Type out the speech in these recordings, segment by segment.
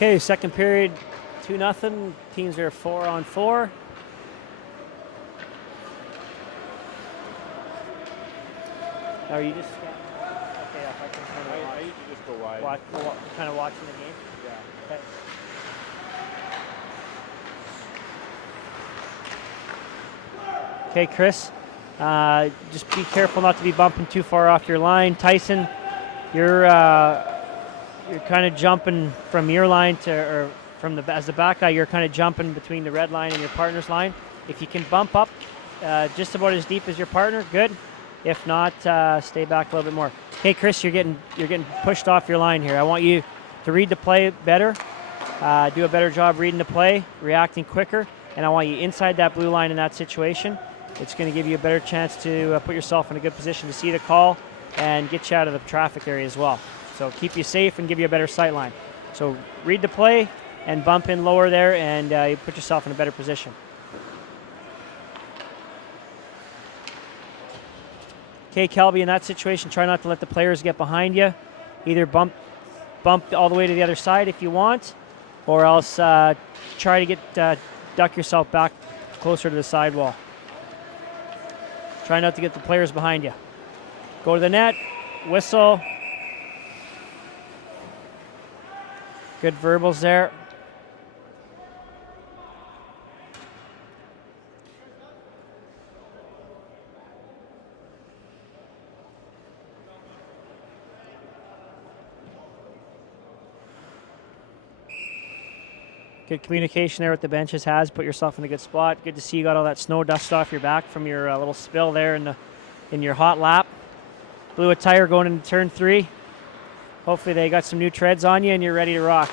Okay, second period, 2-0. Teams are 4-on-4. Are you just okay? If I can I usually just go wide. Kind of watching the game. Yeah. Okay, Chris. Just be careful not to be bumping too far off your line. Tyson, you're kind of jumping from your line to, as the back guy, you're kind of jumping between the red line and your partner's line. If you can bump up just about as deep as your partner, good. If not, stay back a little bit more. Okay, Chris, you're getting pushed off your line here. I want you to read the play better, do a better job reading the play, reacting quicker, and I want you inside that blue line in that situation. It's going to give you a better chance to put yourself in a good position to see the call and get you out of the traffic area as well. So keep you safe and give you a better sight line. So read the play and bump in lower there, and you put yourself in a better position. Okay, Kelby, in that situation, try not to let the players get behind you. Either bump all the way to the other side if you want, or else try to duck yourself back closer to the sidewall. Try not to get the players behind you. Go to the net, whistle. Good verbals there. Good communication there with the benches has. Put yourself in a good spot. Good to see you got all that snow dust off your back from your little spill there in your hot lap. Blew a tire going into turn 3. Hopefully they got some new treads on you and you're ready to rock.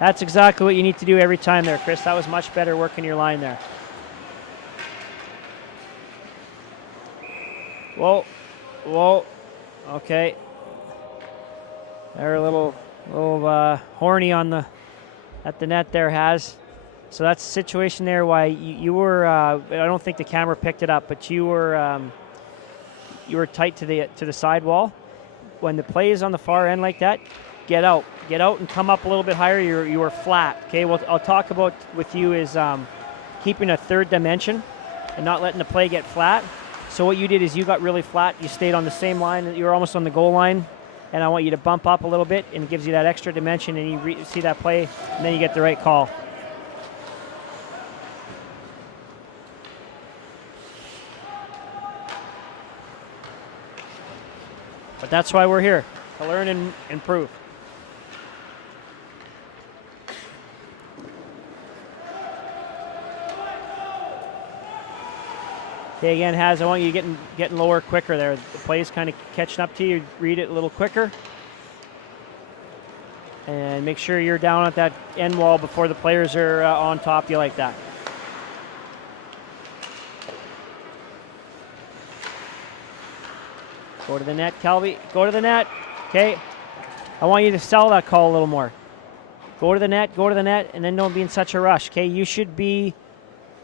That's exactly what you need to do every time there, Chris. That was much better working your line there. Whoa. Okay. They're a little horny at the net there, has. So that's the situation there why you were, I don't think the camera picked it up, but you were tight to the sidewall. When the play is on the far end like that, get out and come up a little bit higher. You were flat. Okay, what I'll talk about with you is keeping a third dimension and not letting the play get flat. So what you did is you got really flat. You stayed on the same line. You were almost on the goal line. And I want you to bump up a little bit, and it gives you that extra dimension, and you see that play, and then you get the right call. But that's why we're here, to learn and improve. Okay, again, Haz, I want you getting lower quicker there. The play's kind of catching up to you. Read it a little quicker. And make sure you're down at that end wall before the players are on top of you like that. Go to the net, Kelby. Go to the net. Okay. I want you to sell that call a little more. Go to the net, and then don't be in such a rush. Okay, you should be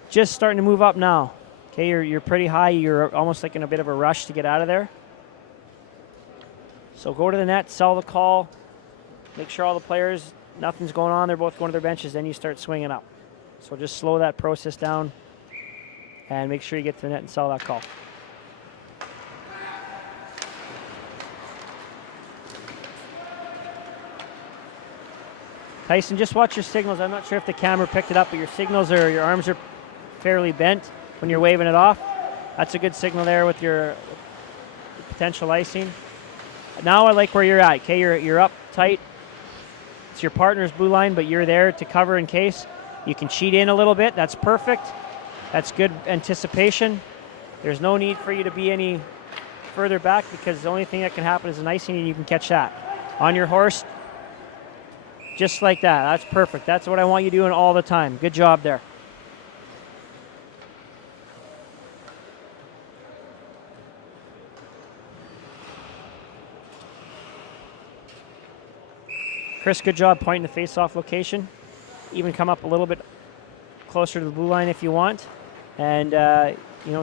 just starting to move up now. Okay, you're pretty high. You're almost like in a bit of a rush to get out of there. So go to the net, sell the call, make sure all the players, nothing's going on. They're both going to their benches. Then you start swinging up. So just slow that process down and make sure you get to the net and sell that call. Tyson, just watch your signals. I'm not sure if the camera picked it up, but your signals or your arms are fairly bent when you're waving it off. That's a good signal there with your potential icing. Now I like where you're at. Okay, you're up tight. It's your partner's blue line, but you're there to cover in case. You can cheat in a little bit. That's perfect. That's good anticipation. There's no need for you to be any further back because the only thing that can happen is an icing and you can catch that. On your horse, just like that. That's perfect. That's what I want you doing all the time. Good job there. Chris, good job pointing the face-off location. Even come up a little bit closer to the blue line if you want. And,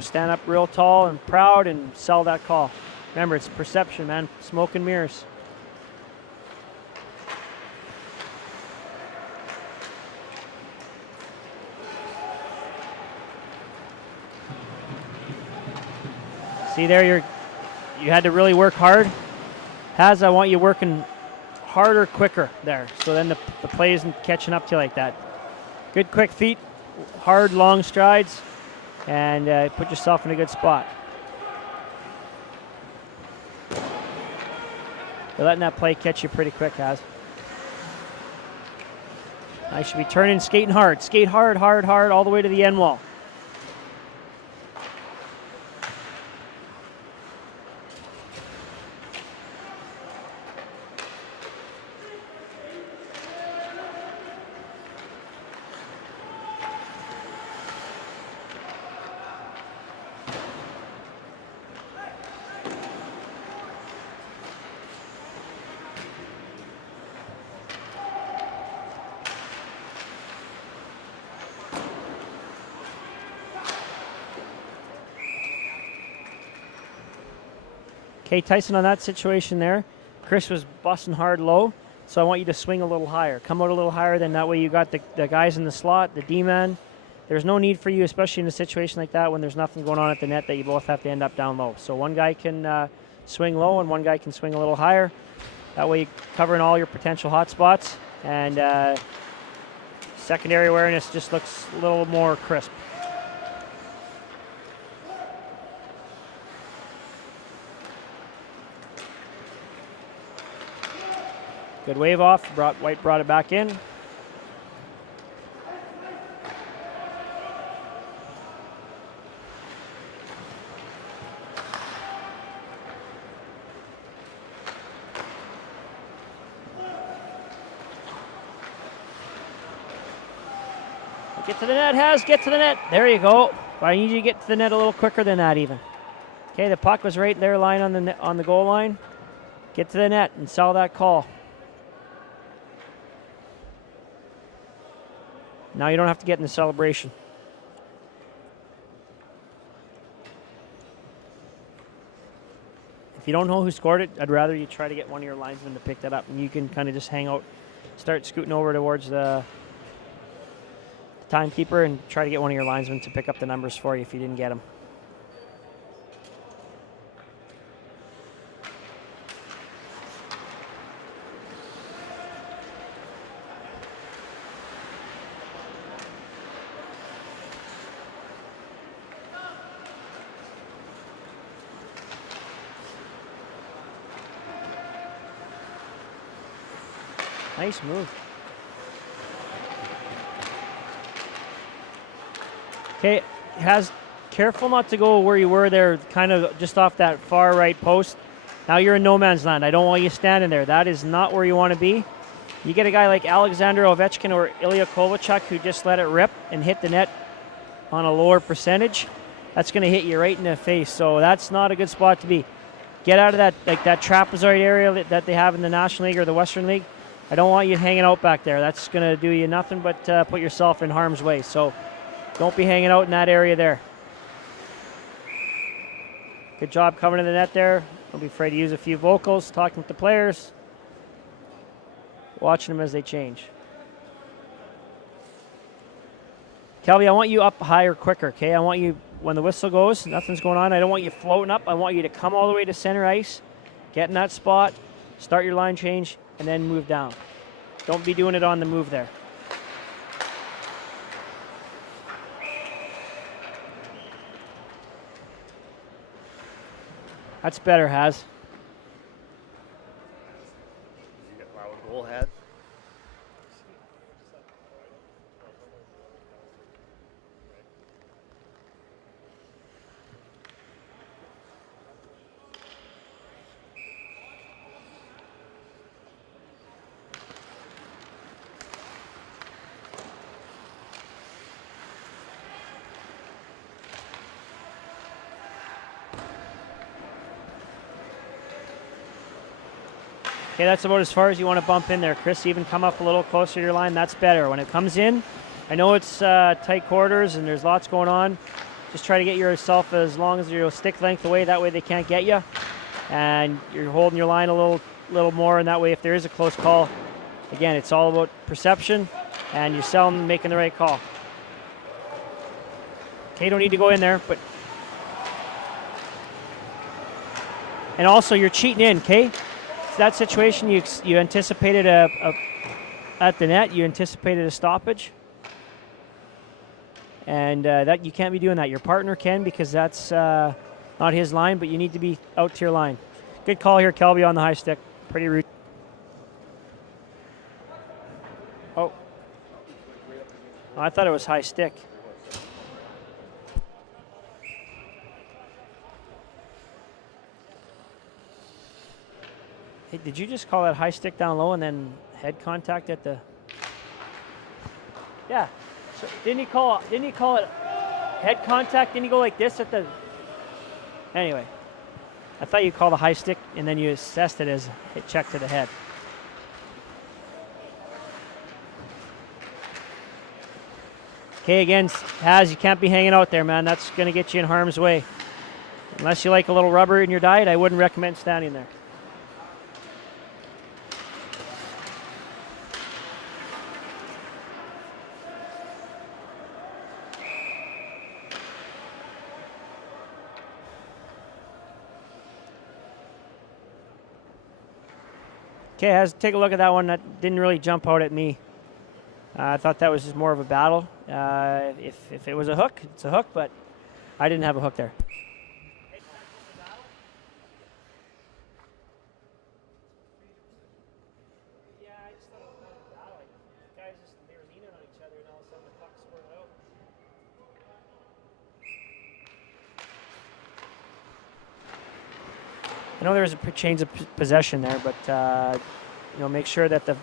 stand up real tall and proud and sell that call. Remember, it's perception, man. Smoke and mirrors. See there, you had to really work hard. Haz, I want you working harder, quicker there. So then the play isn't catching up to you like that. Good quick feet, hard, long strides, and put yourself in a good spot. You're letting that play catch you pretty quick, Haz. I should be turning, skating hard. Skate hard, hard, hard, all the way to the end wall. Okay, Tyson, on that situation there, Chris was busting hard low, so I want you to swing a little higher. Come out a little higher, then that way you got the guys in the slot, the D-man. There's no need for you, especially in a situation like that when there's nothing going on at the net, that you both have to end up down low. So one guy can swing low and one guy can swing a little higher. That way you're covering all your potential hot spots, and secondary awareness just looks a little more crisp. Good wave off. White brought it back in. Get to the net, Haz. Get to the net. There you go. But I need you to get to the net a little quicker than that even. Okay, the puck was right there lying on the goal line. Get to the net and sell that call. Now you don't have to get in the celebration. If you don't know who scored it, I'd rather you try to get one of your linesmen to pick that up, and you can kind of just hang out, start scooting over towards the timekeeper and try to get one of your linesmen to pick up the numbers for you if you didn't get them. Nice move. Okay, careful not to go where you were there, kind of just off that far right post. Now you're in no man's land. I don't want you standing there. That is not where you want to be. You get a guy like Alexander Ovechkin or Ilya Kovalchuk who just let it rip and hit the net on a lower percentage. That's going to hit you right in the face. So that's not a good spot to be. Get out of that trapezoid area that they have in the National League or the Western League. I don't want you hanging out back there. That's going to do you nothing but put yourself in harm's way. So don't be hanging out in that area there. Good job covering the net there. Don't be afraid to use a few vocals, talking with the players, watching them as they change. Kelby, I want you up higher quicker, okay? I want you, when the whistle goes, nothing's going on. I don't want you floating up. I want you to come all the way to center ice, get in that spot, start your line change, and then move down. Don't be doing it on the move there. That's better, Haz. You get loud goal head. Okay, that's about as far as you want to bump in there. Chris, even come up a little closer to your line. That's better. When it comes in, I know it's tight quarters and there's lots going on. Just try to get yourself as long as your stick length away. That way they can't get you. and you're holding your line a little more, and that way if there is a close call, again, it's all about perception, and you're selling, making the right call. Okay, you don't need to go in there, but and also you're cheating in, okay? So that situation, you anticipated at the net, you anticipated a stoppage, and that you can't be doing that. Your partner can, because that's not his line, but you need to be out to your line. Good call here, Kelby, on the high stick. Pretty rude. Oh, I thought it was high stick. Hey, did you just call that high stick down low and then head contact at the? Yeah. So didn't he call it head contact? Didn't he go like this at the? Anyway, I thought you called a high stick and then you assessed it as a check to the head. Okay, again, Haz, you can't be hanging out there, man. That's going to get you in harm's way. Unless you like a little rubber in your diet, I wouldn't recommend standing there. Okay, Haz, take a look at that one. That didn't really jump out at me. I thought that was just more of a battle. If it was a hook, it's a hook, but I didn't have a hook there. I know there was a change of possession there, but make sure that the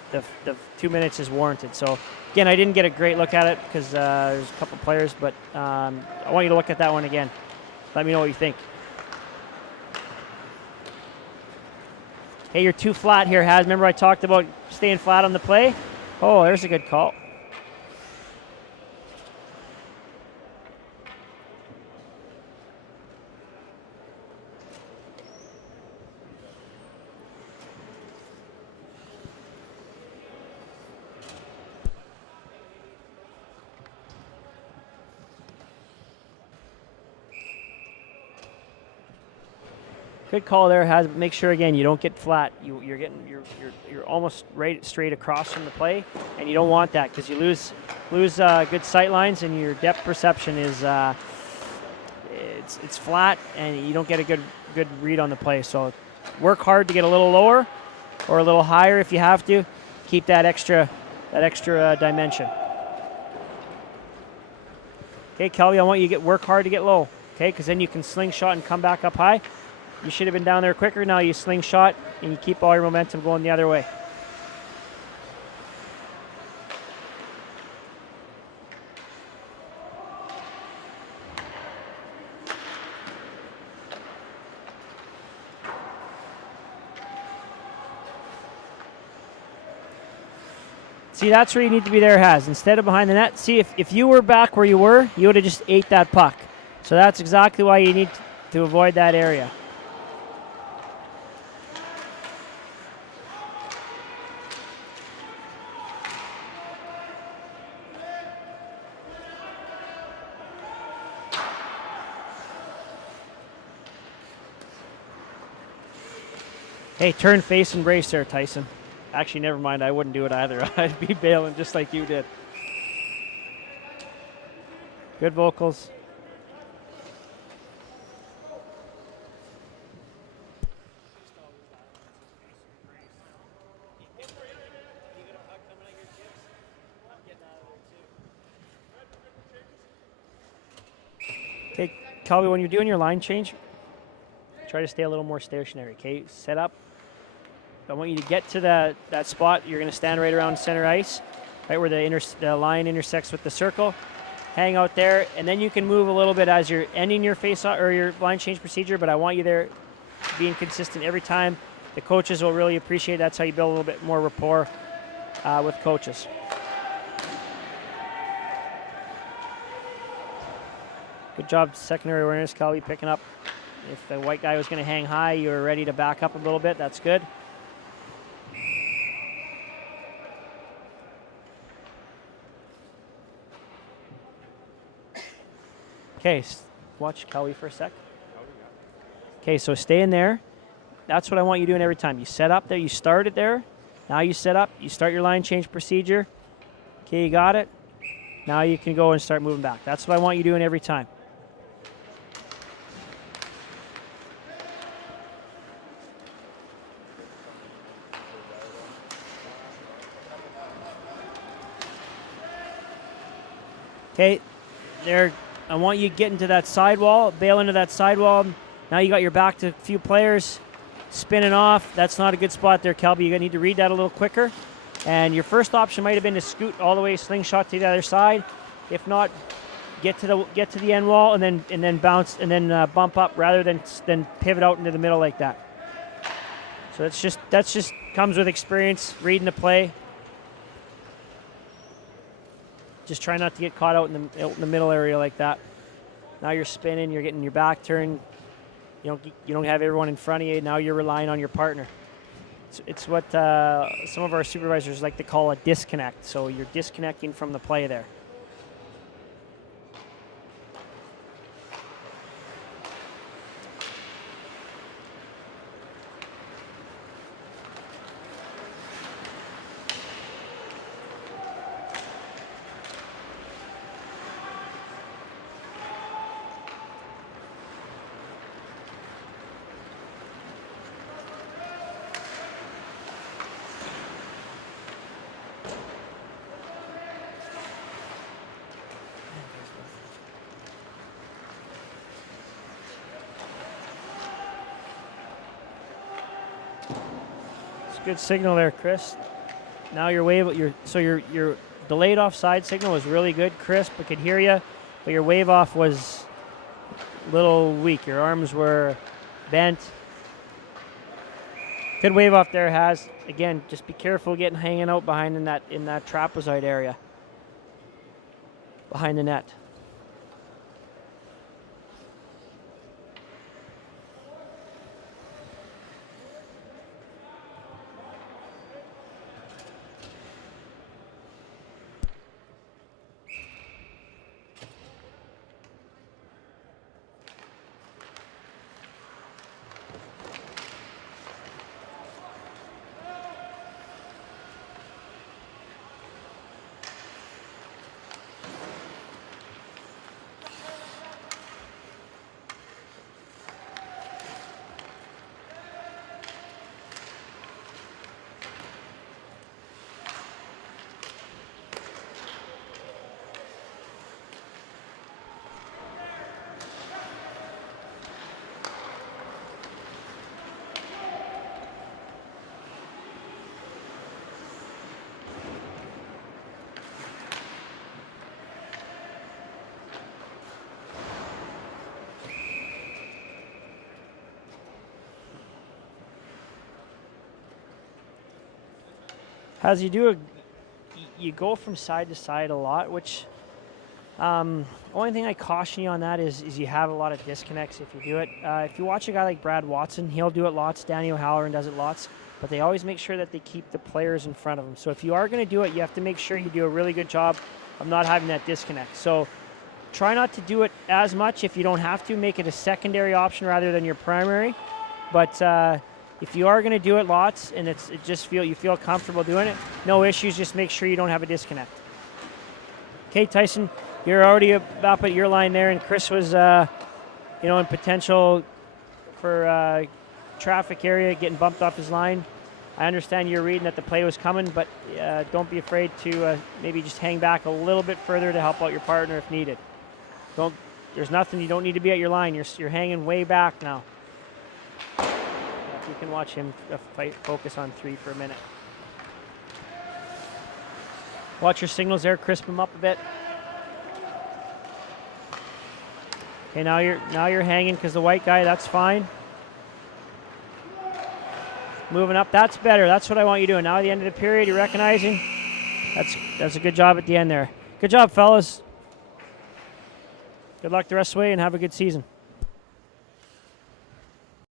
2 minutes is warranted. So again, I didn't get a great look at it because there's a couple players, but I want you to look at that one again. Let me know what you think. Hey, you're too flat here, Haz. Remember I talked about staying flat on the play? Oh, there's a good call. Good call there, Haz. Make sure again you don't get flat. You're almost right straight across from the play, and you don't want that because you lose good sight lines, and your depth perception is it's flat, and you don't get a good read on the play. So work hard to get a little lower or a little higher if you have to. Keep that extra dimension. Okay, Kelly, I want you to work hard to get low. Okay, because then you can slingshot and come back up high. You should have been down there quicker. Now you slingshot and you keep all your momentum going the other way. See, that's where you need to be there, Haz. Instead of behind the net, see, if you were back where you were, you would have just ate that puck. So that's exactly why you need to avoid that area. Hey, turn, face, and brace there, Tyson. Actually, never mind. I wouldn't do it either. I'd be bailing just like you did. Good vocals. Okay, Calvi, when you're doing your line change, try to stay a little more stationary, okay? Set up. I want you to get to that spot. You're going to stand right around center ice, right where the line intersects with the circle. Hang out there, and then you can move a little bit as you're ending your face-off or your line change procedure, but I want you there being consistent every time. The coaches will really appreciate it. That's how you build a little bit more rapport with coaches. Good job, secondary awareness, Calvi, picking up If the white guy was going to hang high, you were ready to back up a little bit. That's good. Okay, watch Kelly for a sec. Okay, so stay in there. That's what I want you doing every time. You set up there, you start it there. Now you set up, you start your line change procedure. Okay, you got it. Now you can go and start moving back. That's what I want you doing every time. Okay, there. I want you getting to that sidewall, bail into that sidewall. Now you got your back to a few players, spinning off. That's not a good spot there, Kelby. You're gonna need to read that a little quicker. And your first option might have been to scoot all the way, slingshot to the other side. If not, get to the end wall and then bounce and then bump up rather than pivot out into the middle like that. So that's just comes with experience, reading the play. Just try not to get caught out in the middle area like that. Now you're spinning, you're getting your back turned. You don't have everyone in front of you. Now you're relying on your partner. It's what some of our supervisors like to call a disconnect. So you're disconnecting from the play there. Good signal there, Chris. Now your your delayed offside signal was really good, crisp. I could hear you, but your wave off was a little weak. Your arms were bent. Good wave off there, Has. Again, just be careful getting hanging out behind in that trapezoid area behind the net. As you do, you go from side to side a lot, which only thing I caution you on that is you have a lot of disconnects if you do it. If you watch a guy like Brad Watson, he'll do it lots. Danny O'Halloran does it lots, but they always make sure that they keep the players in front of them. So if you are going to do it, you have to make sure you do a really good job of not having that disconnect. So try not to do it as much. If you don't have to, make it a secondary option rather than your primary. But if you are going to do it lots and you feel comfortable doing it, no issues. Just make sure you don't have a disconnect. Okay, Tyson, you're already up at your line there, and Chris was, in potential for traffic area, getting bumped off his line. I understand you're reading that the play was coming, but don't be afraid to maybe just hang back a little bit further to help out your partner if needed. There's nothing. You don't need to be at your line. You're hanging way back now. You can watch him focus on 3 for a minute. Watch your signals there, crisp them up a bit. Okay, now you're hanging because the white guy, that's fine. Moving up, that's better. That's what I want you doing. Now at the end of the period, you're recognizing. That's a good job at the end there. Good job, fellas. Good luck the rest of the way and have a good season.